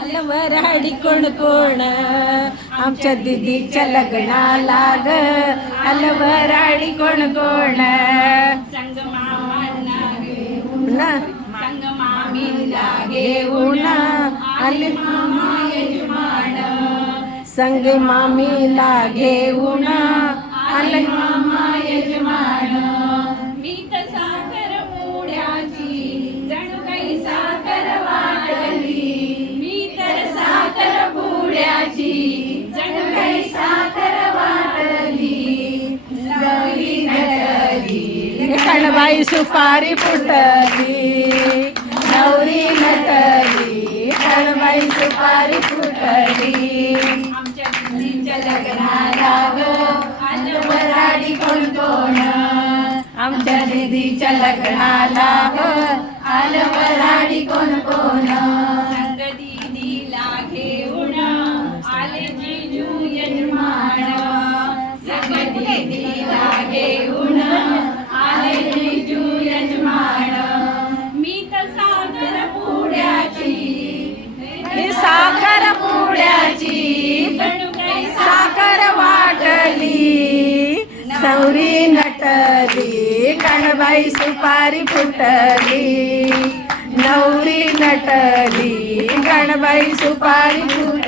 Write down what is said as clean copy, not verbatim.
वऱ्हाडी कोण कोण आमच्या दिदीच्या लग्नाला ग आलं वऱ्हाडी कोण कोण संग मामांना संग मामीला घेऊन आले मामा यजमान संग मामीला घेऊन आले मामा यजमान मी तर साखर पुड्याची जणू काही साखर वाटली मी तर साखर पुड्याची जणू काही साखर वाटली नवरी नटली कणबाई सुपारी फुटली नवरी नटली कणबाई सुपारी फुटली आमच्या दिदीच्या लग्नाला आलं वऱ्हाडी कोण कोण आमच्या दिदीच्या लग्नाला आलं वऱ्हाडी कोण कोण संग दीदीला घेऊन आले जिजू यजमान संग दीदीला घेऊन आले जिजू यजमान मी तर साखर पुड्याची ही साखर पुड्याची जणू काही साखर वाटली नवरी नटली कणबाई सुपारी फुटली नवरी नटली कणबाई सुपारी फुटली